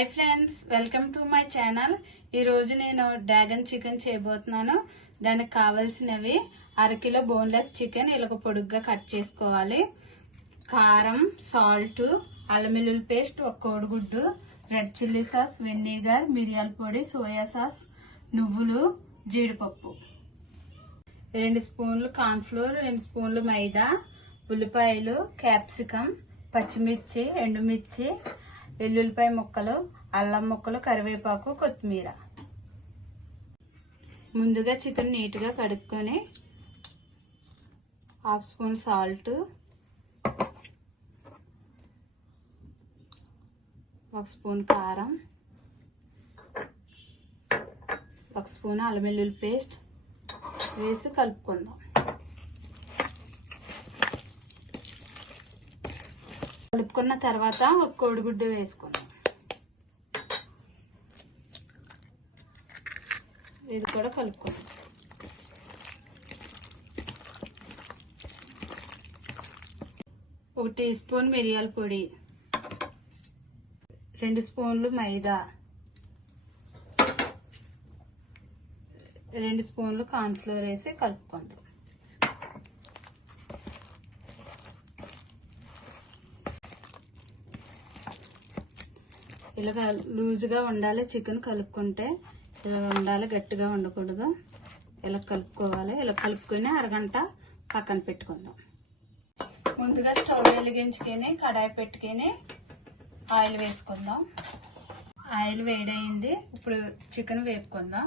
Hi friends welcome to my channel ఈరోజు నేను dragon chicken చేయబోతున్నాను. దానికి కావలసినవి అరకిలో బోన్లెస్ చికెన్ ఇలాగ పొడుగ్గా కట్ చేసుకోవాలి. కారం సాల్ట్ అల్లం వెల్లుల్లి పేస్ట్ ఒక కోడిగుడ్డు రెడ్ చిల్లీ సాస్ వెనిగర్ మిరియాల పొడి సోయా సాస్ నువ్వులు జీడిపప్పు. రెండు స్పూన్లు కార్న్ఫ్లోర్ రెండు స్పూన్లు మైదా ఉల్లిపాయలు క్యాప్సికం పచ్చిమిర్చి ఎండుమిర్చి వెల్లుల్లిపాయ ముక్కలు అల్లం ముక్కలు కరివేపాకు కొత్తిమీర. ముందుగా చికెన్ నీట్గా కడుక్కొని హాఫ్ స్పూన్ సాల్ట్ ఒక స్పూన్ కారం ఒక స్పూన్ అల్లం వెల్లుల్లి పేస్ట్ వేసి కలుపుకుందాం. కలుపుకున్న తర్వాత ఒక కోడిగుడ్డు వేసుకుందాం. ఇది కూడా కలుపుకుందాం. ఒక టీ స్పూన్ మిరియాల పొడి రెండు స్పూన్లు మైదా రెండు స్పూన్లు కార్న్ఫ్లోర్ వేసి కలుపుకుందాం. ఇలాగ లూజ్గా ఉండాలి చికెన్ కలుపుకుంటే ఇలా ఉండాలి గట్టిగా ఉండకూడదు ఇలా కలుపుకోవాలి. ఇలా కలుపుకొని అరగంట పక్కన పెట్టుకుందాం. ముందుగా స్టవ్ వెలిగించుకొని కడాయి పెట్టుకొని ఆయిల్ వేసుకుందాం. ఆయిల్ వేడైంది ఇప్పుడు చికెన్ వేపుకుందాం.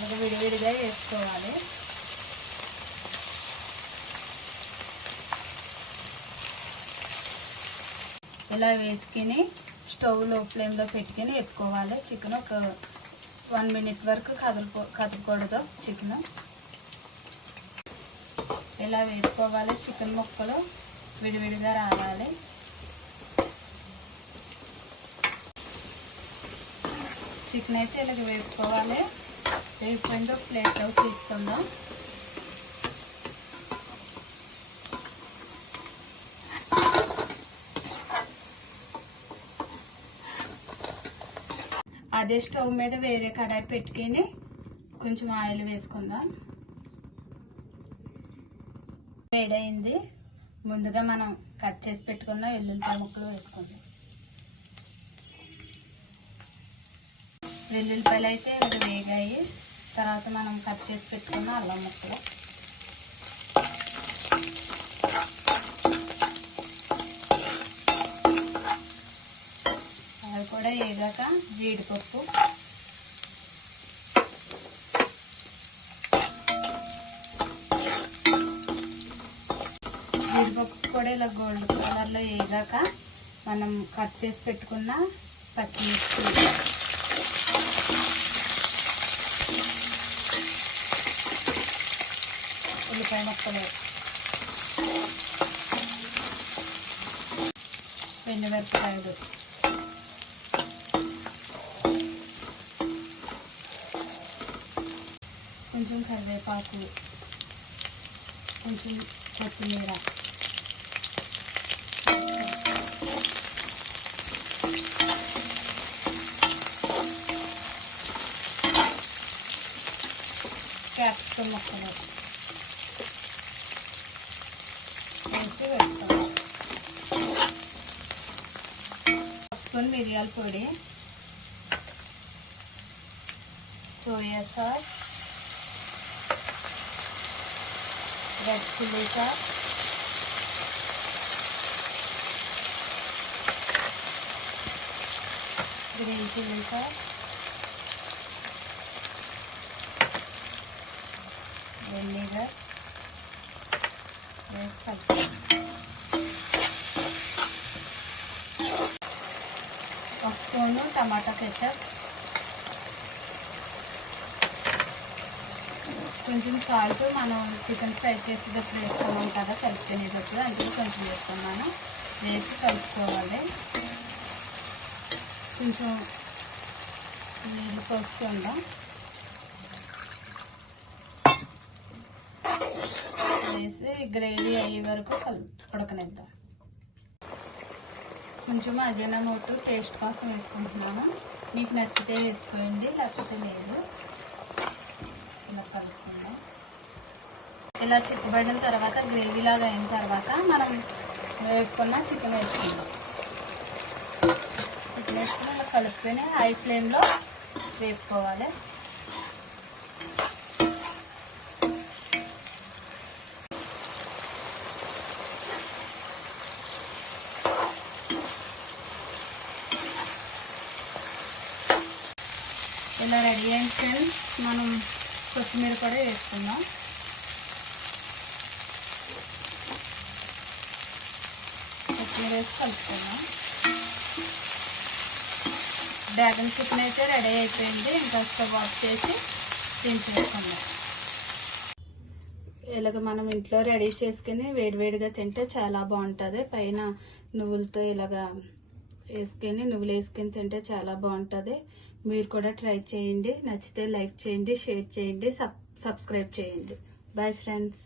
మనకు విడివిడిగా వేసుకోవాలి. ఇలా వేసుకుని స్టవ్లో ఫ్లేమ్లో పెట్టుకుని ఎత్తుకోవాలి చికెన్ ఒక వన్ మినిట్ వరకు కదులుకో కదలకూడదు చికెన్. ఇలా వేసుకోవాలి చికెన్ ముక్కలు విడివిడిగా రావాలి. చికెన్ అయితే ఇలాగ వేసుకోవాలి వేసుకుంటూ ప్లేట్లో తీసుకుందాం? అదే స్టవ్ మీద వేరే కడాయి పెట్టుకొని కొంచెం ఆయిల్ వేసుకుందాం. వేడైంది. ముందుగా మనం కట్ చేసి పెట్టుకున్న వెల్లుల్లిపాయ ముక్కలు వేసుకుందాం. వెల్లుల్లిపాయలు అయితే వేగాయి. తర్వాత మనం కట్ చేసి పెట్టుకున్న అల్లం ముక్కలు. అవి కూడా వేగాక జీడిపప్పు. జీడిపప్పు కూడా ఇలా గోల్డ్ కలర్లో వేగాక మనం కట్ చేసి పెట్టుకున్న పచ్చిమిర్చి. ఉల్లిపాయ ముక్కలు మిరపకాయలు కొంచెం కరివేపాకు కొంచెం కొత్తిమీర క్యాప్సికమ్ ముక్కలు స్పూన్ మిరియాల పొడి soya sauce red chilli sauce green chilli sauce vinegar వేసి టమాటా కెచప్. కొంచెం సాల్ట్ మనం చికెన్ ఫ్రై చేసేటప్పుడు వేసుకున్నాం కదా కలుపుకునేటప్పుడు అందులో కొంచెం వేసుకున్నాను. వేసి కలుపుకోవాలి. కొంచెం నీళ్ళు పోసుకుందాం. వేసి గ్రేవీ అయ్యే వరకు కలు ఉడకనిద్దాం. కొంచెం అజీనామోటు టేస్ట్ కోసం వేసుకుంటున్నాను. మీకు నచ్చితే వేసుకోండి లేకపోతే లేదు. ఇలా కలుపుకుందాం. ఇలా చిక్కబడిన తర్వాత గ్రేవీలాగా అయిన తర్వాత మనం వేసుకున్న చికెన్ వేసుకుందాం. చికెన్ వేసుకుని ఇలా కలుపుకొని హై ఫ్లేమ్లో వేపుకోవాలి. ఇలా రెడీ మనం కొత్తిమీర కూడా వేసుకుందాం. కొత్తిమీర వేసి కలుపుకుందాం. డ్రాగన్ చికెన్ అయితే రెడీ అయిపోయింది. ఇంకా స్టవ్ ఆఫ్ చేసి దించేసుకుందాం ఇలాగ మనం ఇంట్లో రెడీ చేసుకుని వేడివేడిగా తింటే చాలా బాగుంటుంది. పైన నువ్వులతో ఇలాగా వేసుకొని నువ్వులు వేసుకొని తింటే చాలా బాగుంటుంది. మీరు కూడా ట్రై చేయండి. నచ్చితే లైక్ చేయండి షేర్ చేయండి సబ్ సబ్స్క్రైబ్ చేయండి. Bye friends